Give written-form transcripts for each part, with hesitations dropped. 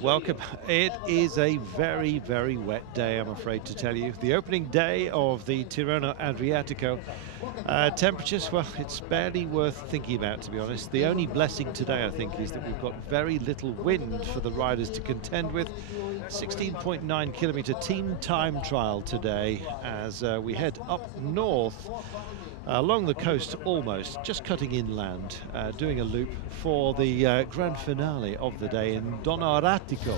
Welcome. It is a very, very wet day, I'm afraid to tell you. The opening day of the Tirreno Adriatico. Temperatures, well, it's barely worth thinking about, to be honest. The only blessing today, I think, is that we've got very little wind for the riders to contend with. 16.9 kilometre team time trial today as we head up north along the coast, almost just cutting inland, doing a loop for the grand finale of the day in Adriatico.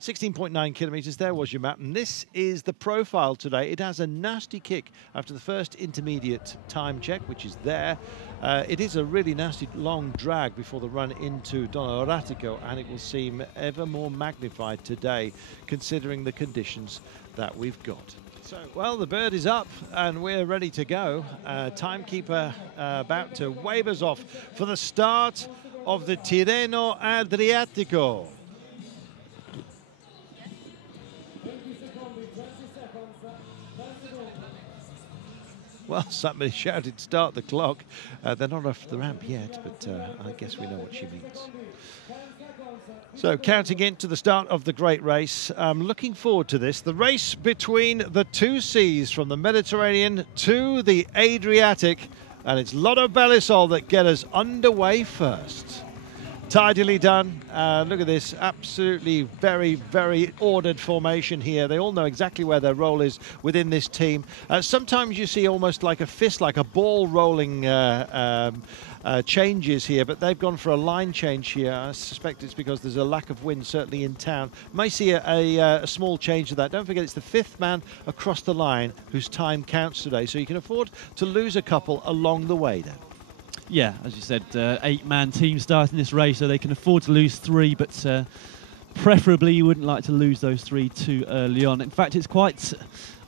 16.9 kilometres, there was your map, and this is the profile today. It has a nasty kick after the first intermediate time check, which is there. It is a really nasty long drag before the run into Adriatico, and it will seem ever more magnified today, considering the conditions that we've got. So, well, the bird is up and we're ready to go. Timekeeper about to wave us off for the start of the Tirreno Adriatico. Well, somebody shouted, start the clock. They're not off the ramp yet, but I guess we know what she means. So, counting into the start of the great race. I'm looking forward to this. The race between the two seas, from the Mediterranean to the Adriatic. And it's Lotto Belisol that get us underway first. Tidily done. Look at this, absolutely very, very ordered formation here. They all know exactly where their role is within this team. Sometimes you see almost like a fist, like a ball rolling changes here, but they've gone for a line change here. I suspect it's because there's a lack of wind, certainly in town. May see a small change to that. Don't forget, it's the fifth man across the line whose time counts today, so you can afford to lose a couple along the way then. Yeah, as you said, 8-man team starting this race, so they can afford to lose 3, but preferably you wouldn't like to lose those 3 too early on. In fact, it's quite...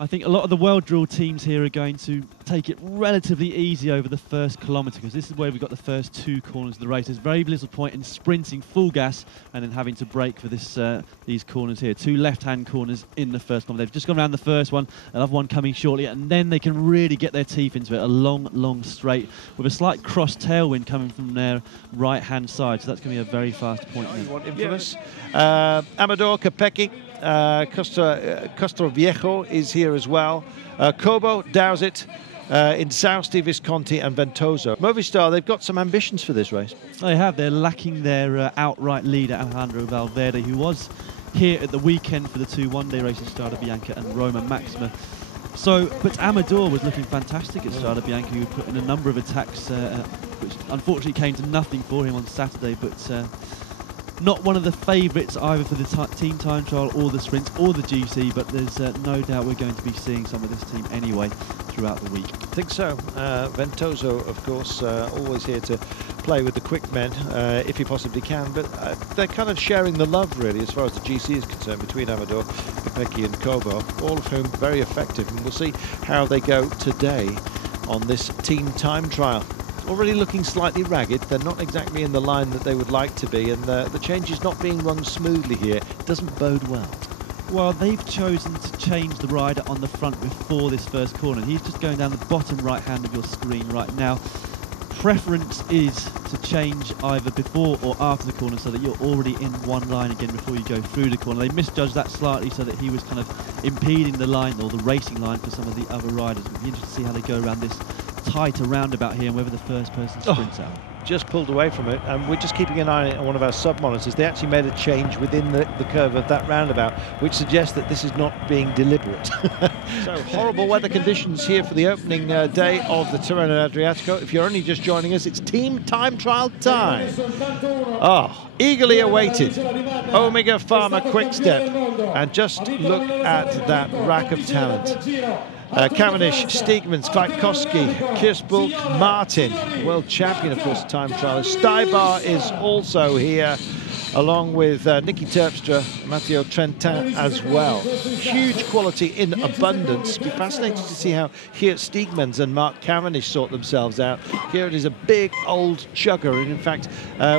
I think a lot of the world drill teams here are going to take it relatively easy over the first kilometre, because this is where we've got the first 2 corners of the race. There's very little point in sprinting full gas and then having to brake for this these corners here. 2 left-hand corners in the first kilometre. They've just gone around the first one, another one coming shortly, and then they can really get their teeth into it. A long, long straight with a slight cross tailwind coming from their right-hand side. So that's going to be a very fast point. Infamous. Amador Capecchi. Castroviejo is here as well. Cobo, Dowsett, Insausti, Visconti and Ventoso. Movistar, they've got some ambitions for this race. They have. They're lacking their outright leader, Alejandro Valverde, who was here at the weekend for the 2 one-day races, Strada Bianca and Roma Maxima. So, but Amador was looking fantastic at Strada Bianca. He put in a number of attacks, which unfortunately came to nothing for him on Saturday, but not one of the favourites either for the team time trial or the sprints or the GC, but there's no doubt we're going to be seeing some of this team anyway throughout the week. I think so. Ventoso, of course, always here to play with the quick men if he possibly can, but they're kind of sharing the love really as far as the GC is concerned between Amador, Capecchi and Cobo, all of whom very effective, and we'll see how they go today on this team time trial. Already looking slightly ragged. They're not exactly in the line that they would like to be, and the change is not being run smoothly here. Doesn't bode well. Well, they've chosen to change the rider on the front before this first corner. He's just going down the bottom right hand of your screen right now. Preference is to change either before or after the corner so that you're already in one line again before you go through the corner. They misjudged that slightly so that he was kind of impeding the line, or the racing line, for some of the other riders. It'll be interesting to see how they go around this tighter roundabout here and whether the first person sprints out. just pulled away from it, and we're just keeping an eye on one of our sub-monitors. They actually made a change within the curve of that roundabout, which suggests that this is not being deliberate. So horrible weather conditions here for the opening day of the Tirreno Adriatico. If you're only just joining us, it's team time trial time. Oh, eagerly awaited. Omega Pharma Quick Step. And just look at that rack of talent. Cavendish, Steegmans, Kwiatkowski, Kirsbulk, Martin, world champion, of course, time trialist. Stuybar is also here, along with Nicky Terpstra, Matteo Trentin as well. Huge quality in abundance. Be fascinating to see how here Steegmans and Mark Cavendish sort themselves out. Here it is a big old chugger, and in fact,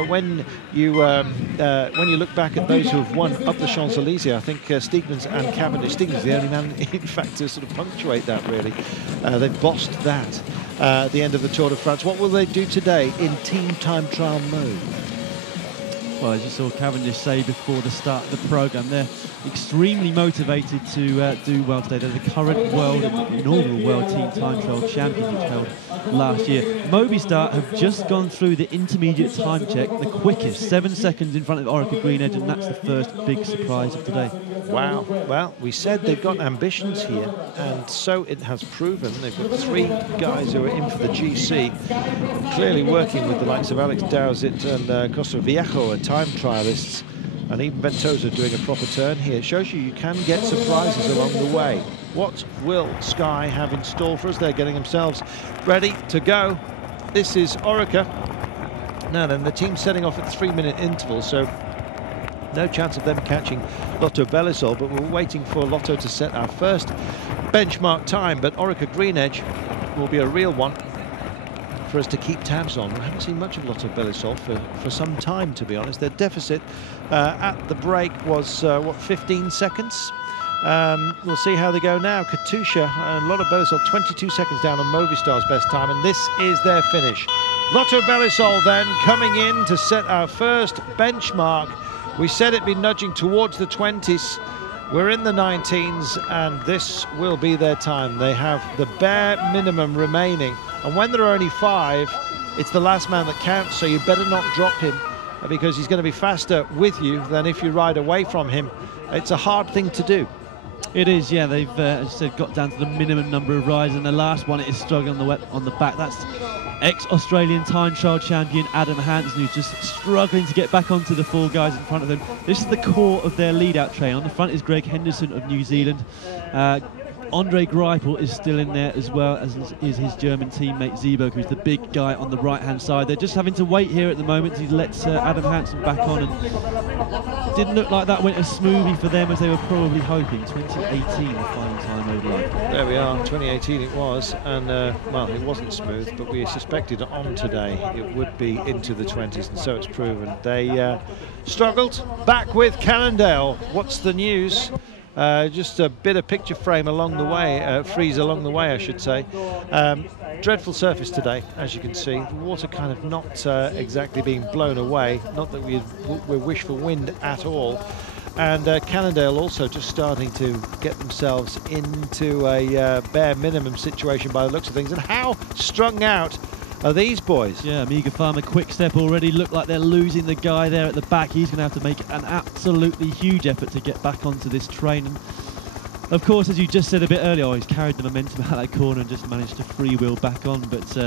when you look back at those who have won up the Champs-Élysées, I think Steegmans and Cavendish. Steegmans is the only man, in fact, to sort of punctuate that. Really, they've bossed that at the end of the Tour de France. What will they do today in team time trial mode? Well, as you saw Cavendish say before the start of the programme, they're extremely motivated to do well today. They're the current inaugural World Team Time Trial Champions, which held last year. Movistar have just gone through the intermediate time check, the quickest, 7 seconds in front of Orica Greenedge, and that's the first big surprise of today. Wow. Well, we said they've got ambitions here, and so it has proven. They've got 3 guys who are in for the GC, clearly working with the likes of Alex Dowsett and Costa Viejo, time trialists, and even Ventosa doing a proper turn here. It shows you can get surprises along the way. What will Sky have in store for us? They're getting themselves ready to go. This is Orica. Now then, the team's setting off at 3-minute intervals, so no chance of them catching Lotto Belisol, but we're waiting for Lotto to set our first benchmark time. But Orica Greenedge will be a real one for us to keep tabs on. We haven't seen much of Lotto Belisol for some time, to be honest. Their deficit at the break was, what, 15 seconds? We'll see how they go now. Katusha and Lotto Belisol 22 seconds down on Movistar's best time, and this is their finish. Lotto Belisol then coming in to set our first benchmark. We said it'd be nudging towards the 20s. We're in the 19s, and this will be their time. They have the bare minimum remaining, and when there are only 5, it's the last man that counts, so you better not drop him, because he's going to be faster with you than if you ride away from him. It's a hard thing to do. It is, yeah. They've, as I said, got down to the minimum number of rides, and the last one is struggling on the back. That's ex-Australian time trial champion Adam Hansen, who's just struggling to get back onto the 4 guys in front of them. This is the core of their lead-out train. On the front is Greg Henderson of New Zealand. Andre Greipel is still in there, as well as is his German teammate Zeeberg, who's the big guy on the right-hand side. They're just having to wait here at the moment. He lets Adam Hansen back on, and it didn't look like that went as smoothly for them as they were probably hoping. 2018, the final time over line. There we are, 2018 it was, and well, it wasn't smooth, but we suspected on today it would be into the 20s, and so it's proven. They struggled. Back with Cannondale. What's the news? Just a bit of picture frame along the way, freeze along the way, I should say. Dreadful surface today, as you can see. The water kind of not exactly being blown away, not that we wish for wind at all. And Cannondale also just starting to get themselves into a bare minimum situation by the looks of things. And how strung out are these boys? Yeah, Omega Pharma Quick Step already look like they're losing the guy there at the back. He's going to have to make an absolutely huge effort to get back onto this train. And of course, as you just said a bit earlier, he's carried the momentum out of that corner and just managed to freewheel back on. But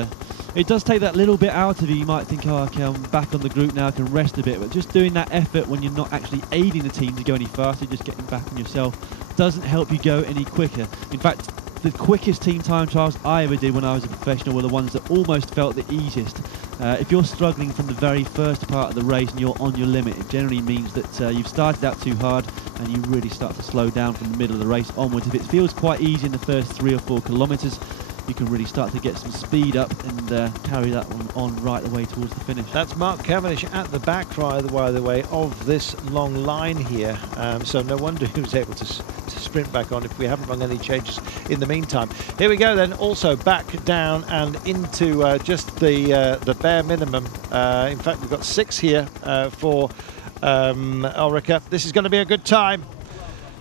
it does take that little bit out of you. You might think, oh, okay, I'm back on the group now, I can rest a bit. But just doing that effort when you're not actually aiding the team to go any faster, just getting back on yourself, doesn't help you go any quicker. In fact, the quickest team time trials I ever did when I was a professional were the ones that almost felt the easiest. If you're struggling from the very first part of the race and you're on your limit, it generally means that you've started out too hard and you really start to slow down from the middle of the race onwards. If it feels quite easy in the first 3 or 4 kilometres, you can really start to get some speed up and carry that one on right the way towards the finish. That's Mark Cavendish at the back, by the way, of this long line here. So no wonder he was able to sprint back on if we haven't run any changes in the meantime. Here we go then, also back down and into just the bare minimum. In fact, we've got 6 here for Orica. This is going to be a good time.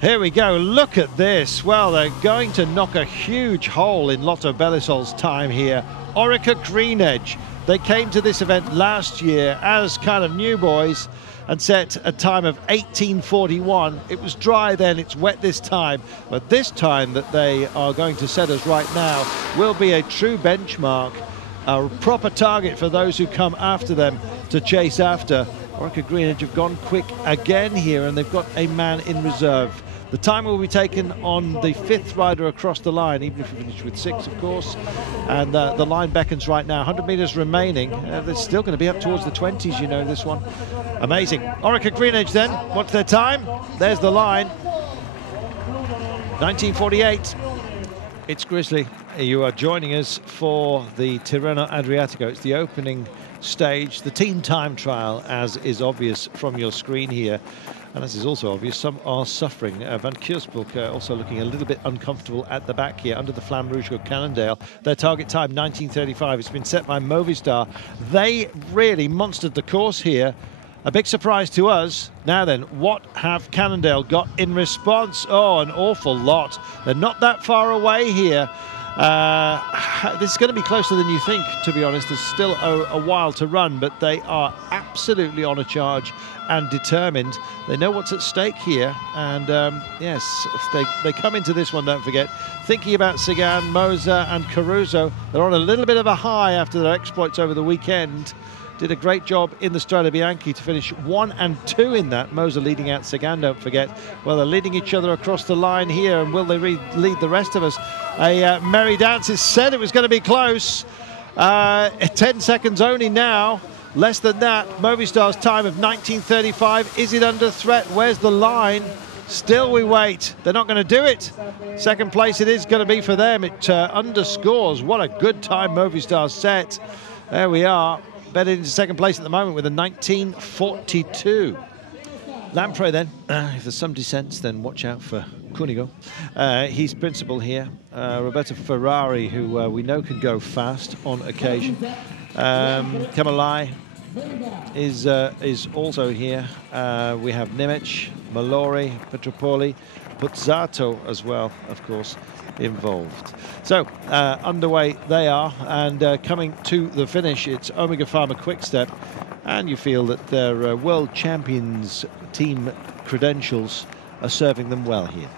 Here we go, look at this. Well, they're going to knock a huge hole in Lotto Belisol's time here. Orica Greenedge They came to this event last year as kind of new boys and set a time of 18:41. It was dry then, it's wet this time, but this time that they are going to set us right now will be a true benchmark, a proper target for those who come after them to chase after. Orica Greenwich have gone quick again here, and they've got a man in reserve. The time will be taken on the 5th rider across the line, even if we finish with 6, of course. And the line beckons right now. 100 metres remaining. They're still going to be up towards the 20s, you know, this one. Amazing. Orica Greenwich then. What's their time? There's the line. 19:48. It's Grizzly. You are joining us for the Tirreno Adriatico. It's the opening stage, the team time trial, as is obvious from your screen here. And as is also obvious, some are suffering. Van Kiersbroek also looking a little bit uncomfortable at the back here under the Flamme Rouge of Cannondale. Their target time, 19:35. It's been set by Movistar. They really monstered the course here. A big surprise to us. Now then, what have Cannondale got in response? Oh, an awful lot. They're not that far away here. This is going to be closer than you think, to be honest. There's still a while to run, but they are absolutely on a charge and determined. They know what's at stake here, and yes, if they come into this one, don't forget, thinking about Sagan, Moser and Caruso. They're on a little bit of a high after their exploits over the weekend. Did a great job in the Strade Bianche to finish 1 and 2 in that. Moser leading out Sagan, don't forget. Well, they're leading each other across the line here, and will they lead the rest of us? A merry dance. Is said it was going to be close. 10 seconds only now. Less than that. Movistar's time of 19:35. Is it under threat? Where's the line? Still we wait. They're not going to do it. Second place it is going to be for them. It underscores what a good time Movistar set. There we are. Bedded into second place at the moment with a 19:42. Lampre then, if there's some dissents, then watch out for Cunigo. He's principal here. Roberto Ferrari, who we know can go fast on occasion. Kamalai is also here. We have Nemec, Malori, Petropoli, Pozzato as well, of course, involved. So underway they are, and coming to the finish, it's Omega Pharma Quickstep, and you feel that their world champions team credentials are serving them well here.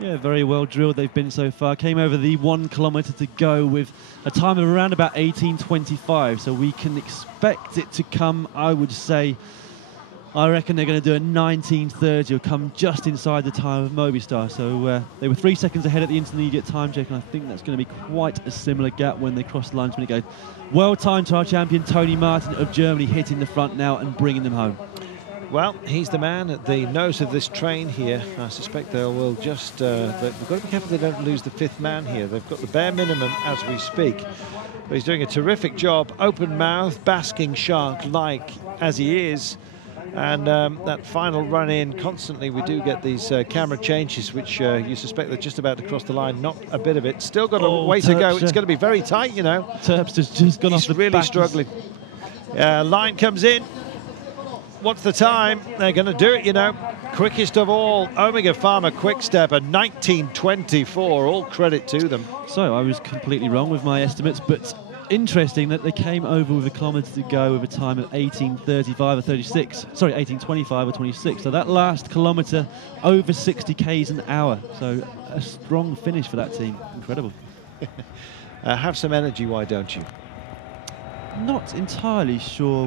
Yeah, very well drilled they've been so far. Came over the 1 kilometre to go with a time of around about 18:25, so we can expect it to come, I would say, I reckon they're going to do a 19:30 or come just inside the time of Movistar. So they were 3 seconds ahead at the intermediate time check, and I think that's going to be quite a similar gap when they cross the line. It's going to go well timed to our champion Tony Martin of Germany, hitting the front now and bringing them home. Well, he's the man at the nose of this train here. I suspect they will just... we've got to be careful they don't lose the 5th man here. They've got the bare minimum as we speak. But he's doing a terrific job, open mouth, basking shark-like as he is. And that final run in, constantly we do get these camera changes, which you suspect they're just about to cross the line. Not a bit of it. Still got a way to go. It's going to be very tight, you know. Terpster's just gone off the back. He's really struggling. Line comes in. What's the time? They're going to do it, you know. Quickest of all, Omega Pharma Quickstep, a 19:24. All credit to them. So I was completely wrong with my estimates, but interesting that they came over with a kilometre to go with a time of 18:35 or 36. Sorry, 18:25 or 26. So that last kilometre over 60 k's an hour. So a strong finish for that team. Incredible. Have some energy, why don't you? Not entirely sure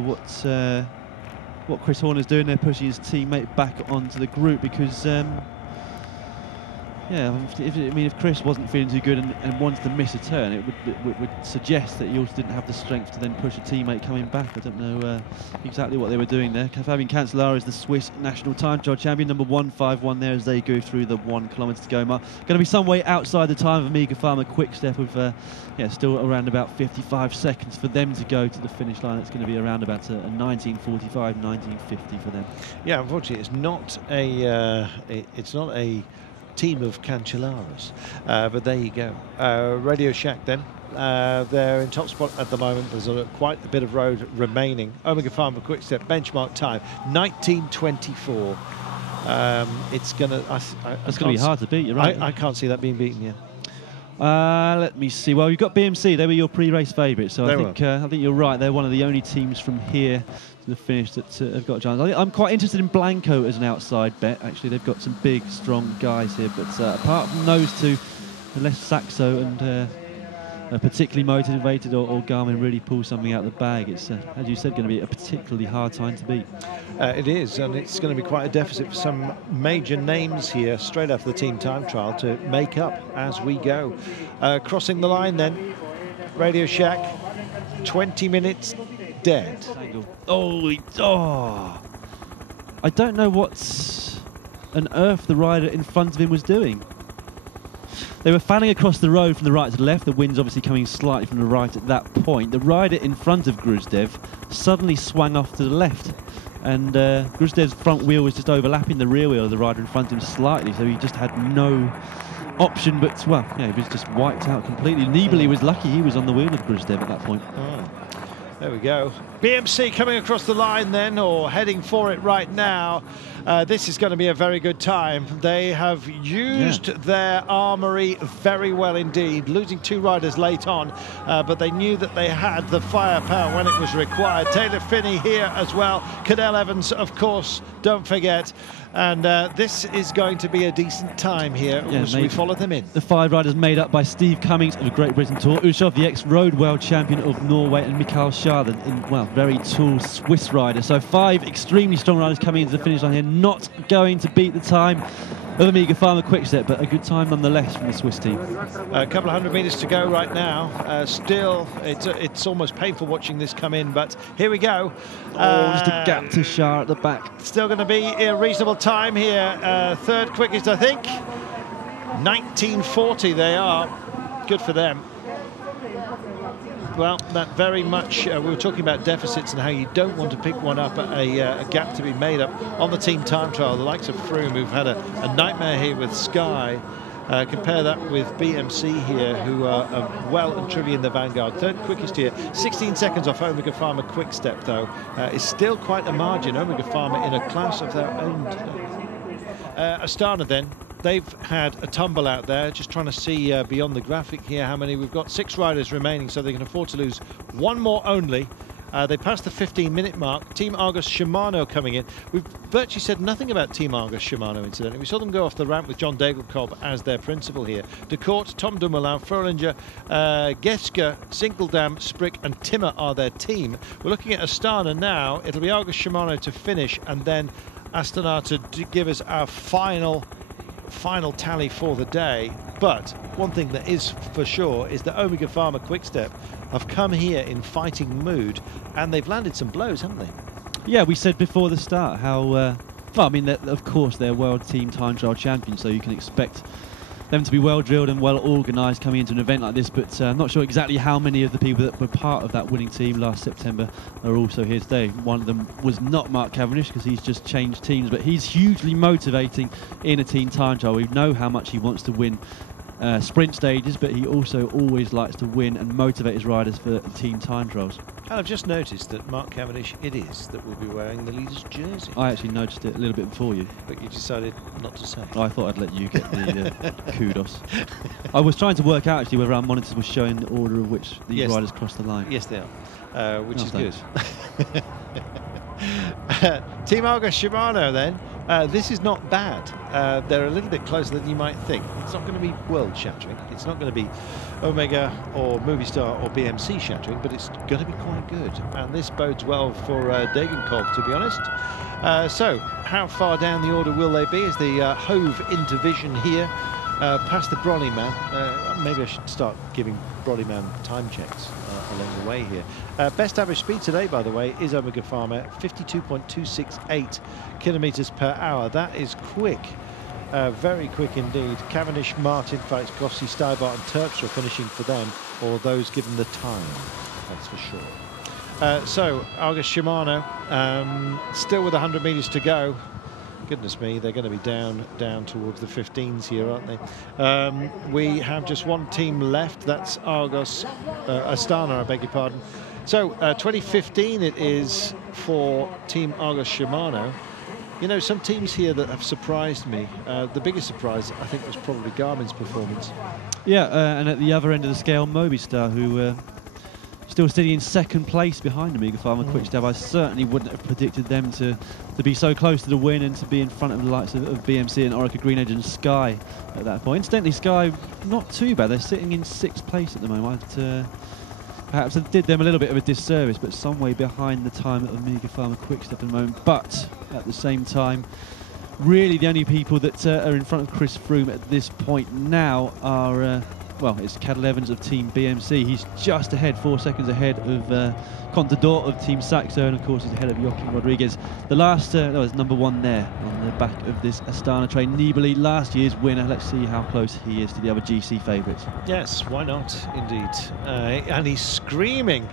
what Chris Horner's doing there, pushing his teammate back onto the group, because yeah, if Chris wasn't feeling too good and wanted to miss a turn, it would suggest that he also didn't have the strength to then push a teammate coming back. I don't know exactly what they were doing there. Fabian Cancellara is the Swiss national time trial champion, number 151 there as they go through the 1 kilometre to go mark. Going to be some way outside the time of Omega Pharma Quickstep, with yeah, still around about 55 seconds for them to go to the finish line. It's going to be around about a 19:45, 19:50 for them. Yeah, unfortunately, it's not a team of Cancellara's, but there you go. Radio Shack then, they're in top spot at the moment. There's quite a bit of road remaining. Omega Pharma Quickstep benchmark time 19:24. It's gonna be hard to beat. You're right. I can't see that being beaten yet. Let me see. Well, you've got BMC. They were your pre-race favourites, so I think you're right. They're one of the only teams from here to the finish that have got a chance. I'm quite interested in Blanco as an outside bet. Actually, they've got some big, strong guys here. But apart from those two, unless Saxo and particularly motivated or Garmin really pull something out of the bag, it's, as you said, going to be a particularly hard time to beat. It is, and it's going to be quite a deficit for some major names here straight after the team time trial to make up as we go. Crossing the line then, Radio Shack, 20 minutes dead. Oh, I don't know what on earth the rider in front of him was doing. They were fanning across the road from the right to the left. The wind's obviously coming slightly from the right at that point. The rider in front of Gruzdev suddenly swung off to the left. And Gruzdev's front wheel was just overlapping the rear wheel of the rider in front of him slightly. So he just had no option but, well, yeah, he was just wiped out completely. Nibali was lucky he was on the wheel of Gruzdev at that point. There we go. BMC coming across the line then, or heading for it right now. This is going to be a very good time. They have used their armoury very well indeed, losing 2 riders late on, but they knew that they had the firepower when it was required. Taylor Phinney here as well. Cadell Evans, of course, don't forget. And this is going to be a decent time here as we follow them in. The 5 riders made up by Steve Cummings of the Great Britain Tour, Ushov, the ex-road world champion of Norway, and Mikael Schär, the very tall Swiss rider. So 5 extremely strong riders coming into the finish line here, not going to beat the time of Omega Pharma Quickstep, but a good time nonetheless from the Swiss team. A couple of 100 metres to go right now. Still, it's almost painful watching this come in, but here we go. Just a gap to Schär at the back. Still going to be a reasonable time here. 3rd quickest, I think. 1940 they are. Good for them. Well, that very much, we were talking about deficits and how you don't want to pick one up at a gap to be made up on the team time trial. The likes of Froome, who've had a nightmare here with Sky. Compare that with BMC here, who are well and truly in the vanguard. 3rd quickest here, 16 seconds off Omega Pharma Quickstep, though. Is still quite a margin. Omega Pharma in a class of their own. Astana then. They've had a tumble out there, just trying to see beyond the graphic here how many we've got. 6 riders remaining, so they can afford to lose 1 more only. They passed the 15-minute mark. Team Argus Shimano coming in. We've virtually said nothing about Team Argus Shimano, incidentally. We saw them go off the ramp with John Degelkop as their principal here. De Court, Tom Dumoulin, Fröhlinger, Geske, Sinkeldam, Sprick and Timmer are their team. We're looking at Astana now. It'll be Argus Shimano to finish, and then Astana to give us our final tally for the day. But one thing that is for sure is that Omega Pharma Quickstep have come here in fighting mood, and they've landed some blows, haven't they? Yeah, we said before the start how, well, I mean, of course they're world team time trial champions, so you can expect them to be well drilled and well organised coming into an event like this, but I'm not sure exactly how many of the people that were part of that winning team last September are also here today. One of them was not Mark Cavendish, because he's just changed teams, but he's hugely motivating in a team time trial. We know how much he wants to win sprint stages, but he also always likes to win and motivate his riders for team time trials. And I've just noticed that Mark Cavendish it is that will be wearing the leader's jersey. I actually noticed it a little bit before you. But you decided not to say. I thought I'd let you get the kudos. I was trying to work out actually whether our monitors were showing the order of which these riders crossed the line. Yes, they are, which is good. Team Argus Shimano then. This is not bad. They're a little bit closer than you might think. It's not going to be world shattering. It's not going to be Omega or Movistar or BMC shattering, but it's going to be quite good. And this bodes well for Degenkov, to be honest. So, how far down the order will they be as they hove into vision here? Past the Brolly man. Maybe I should start giving Brolly man time checks along the way here. Best average speed today, by the way, is Omega Pharma, 52.268 kilometres per hour. That is quick. Very quick indeed. Cavendish, Martin, Faix, Grossi, Steibart and Terpstra finishing for them, or those given the time, that's for sure. So, Argus Shimano, still with 100 metres to go. Goodness me, they're going to be down towards the 15s here, aren't they? We have just one team left. That's Argus, Astana, I beg your pardon. So 2015 it is for Team Argus Shimano. You know, some teams here that have surprised me. The biggest surprise, I think, was probably Garmin's performance. Yeah, and at the other end of the scale, Movistar, who still sitting in second place behind Omega Pharma Quickstep. I certainly wouldn't have predicted them to be so close to the win and to be in front of the likes of BMC and Orica Green Edge and Sky at that point. Incidentally, Sky, not too bad. They're sitting in 6th place at the moment. Perhaps I did them a little bit of a disservice, but some way behind the time at Omega Pharma Quickstep at the moment. But at the same time, really the only people that are in front of Chris Froome at this point now are, well, it's Cadel Evans of Team BMC. He's just ahead, 4 seconds ahead of Contador of Team Saxo, and of course he's ahead of Joaquin Rodriguez. The last, is number 1 there on the back of this Astana train. Nibali, last year's winner. Let's see how close he is to the other GC favourites. Yes, why not, indeed. And he's screaming.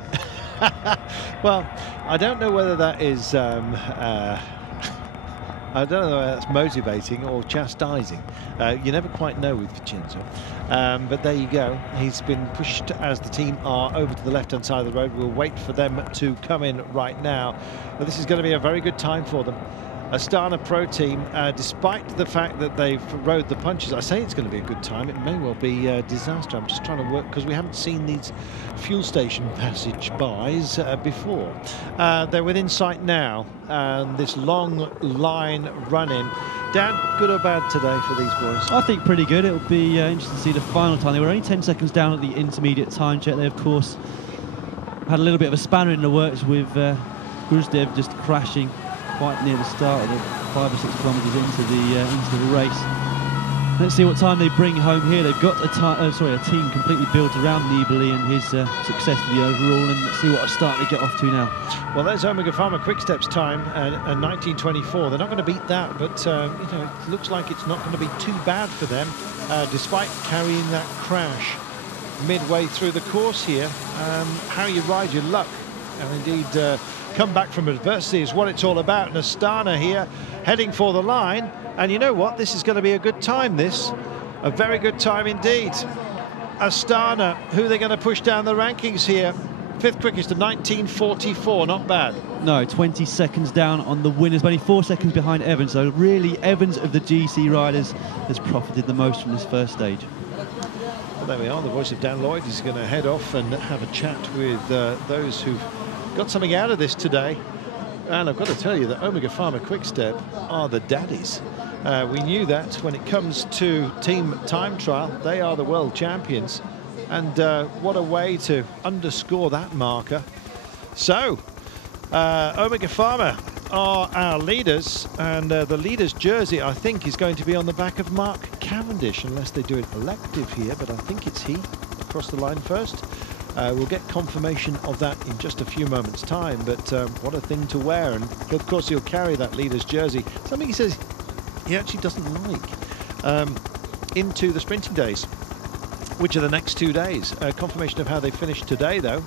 Well, I don't know whether that is... I don't know whether that's motivating or chastising. You never quite know with Vincenzo. But there you go. He's been pushed, as the team are, over to the left-hand side of the road. We'll wait for them to come in right now. But this is going to be a very good time for them. Astana Pro Team, despite the fact that they've rode the punches, I say it's going to be a good time. It may well be a disaster. I'm just trying to work, because we haven't seen these fuel station passage-bys before. They're within sight now, and this long line run-in. Dan, good or bad today for these boys? I think pretty good. It'll be interesting to see the final time. They were only 10 seconds down at the intermediate time check. They, of course, had a little bit of a spanner in the works with Gruzdev just crashing quite near the start of the 5 or 6 kilometres into the race. Let's see what time they bring home here. They've got a team completely built around Nibali and his success to the overall, and let's see what start they get off to now. Well, there's Omega Pharma Quickstep's time, 19:24. They're not going to beat that, but you know, it looks like it's not going to be too bad for them, despite carrying that crash midway through the course here. How you ride your luck, and indeed come back from adversity is what it's all about. And Astana here heading for the line, and you know what, this is going to be a good time, this a very good time indeed. Astana, who they're going to push down the rankings here, 5th quickest of 19:44, not bad. No, 20 seconds down on the winners, but only 4 seconds behind Evans, so really Evans of the GC riders has profited the most from this first stage. Well, there we are. The voice of Dan Lloyd is going to head off and have a chat with those who've got something out of this today. And I've got to tell you that Omega Pharma Quickstep are the daddies. We knew that when it comes to team time trial, they are the world champions. And what a way to underscore that marker. So, Omega Pharma are our leaders, and the leader's jersey, I think, is going to be on the back of Mark Cavendish, unless they do it elective here, but I think it's he across the line first. We'll get confirmation of that in just a few moments' time, but what a thing to wear. And of course he'll carry that leader's jersey, something he says he actually doesn't like, into the sprinting days, which are the next 2 days. Confirmation of how they finished today, though.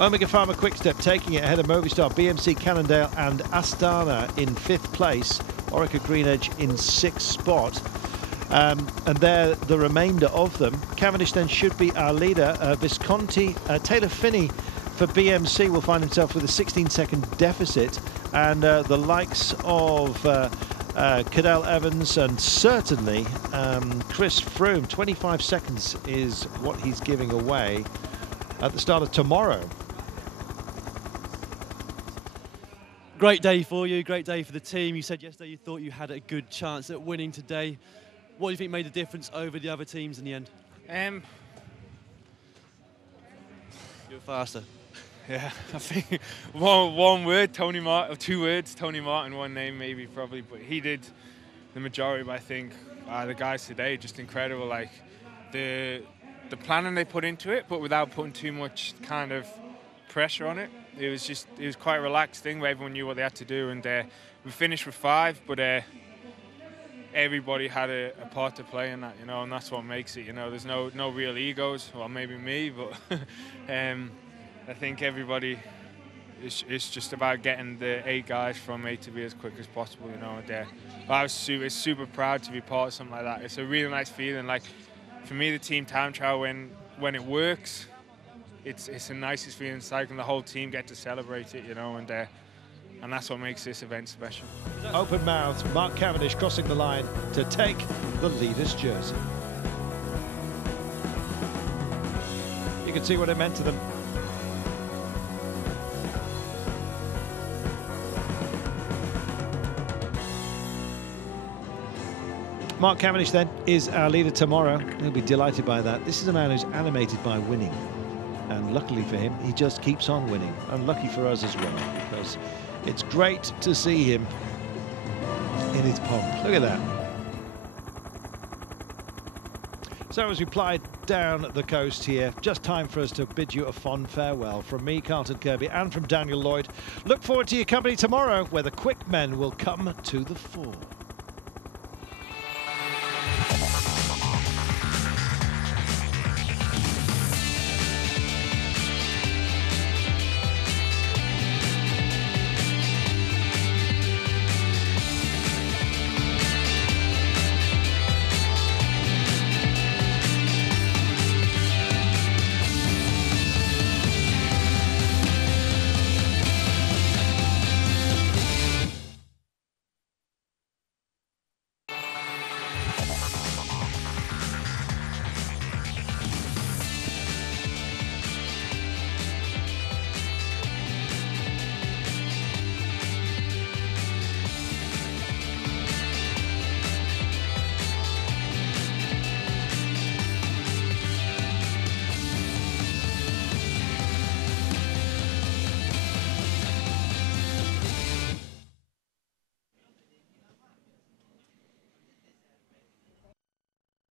Omega Pharma Quickstep taking it ahead of Movistar, BMC, Cannondale and Astana in 5th place. Orica Green Edge in 6th spot. And they're the remainder of them. Cavendish then should be our leader. Visconti, Taylor Phinney for BMC will find himself with a 16-second deficit. And the likes of Cadel Evans and certainly Chris Froome, 25 seconds is what he's giving away at the start of tomorrow. Great day for you, great day for the team. You said yesterday you thought you had a good chance at winning today. What do you think made the difference over the other teams in the end? You were faster. Yeah, I think one word, Tony Martin, or 2 words, Tony Martin, one name maybe probably, but he did the majority. But I think the guys today just incredible. Like the planning they put into it, but without putting too much kind of pressure on it. It was quite a relaxed thing where everyone knew what they had to do, and we finished with 5, but everybody had a part to play in that, you know, and that's what makes it, you know. There's no real egos, well, maybe me, but I think everybody is just about getting the 8 guys from A to B as quick as possible, you know. And I was super proud to be part of something like that. It's a really nice feeling. Like for me, the team time trial, when it works, it's the nicest feeling. It's like when the whole team get to celebrate it, you know. And and that's what makes this event special. Open mouth, Mark Cavendish crossing the line to take the leader's jersey. You can see what it meant to them. Mark Cavendish then is our leader tomorrow. He'll be delighted by that. This is a man who's animated by winning. And luckily for him, he just keeps on winning. Unlucky for us as well, because it's great to see him in his pomp. Look at that. So as we glide down the coast here, just time for us to bid you a fond farewell. From me, Carlton Kirby, and from Daniel Lloyd. Look forward to your company tomorrow, where the quick men will come to the fore.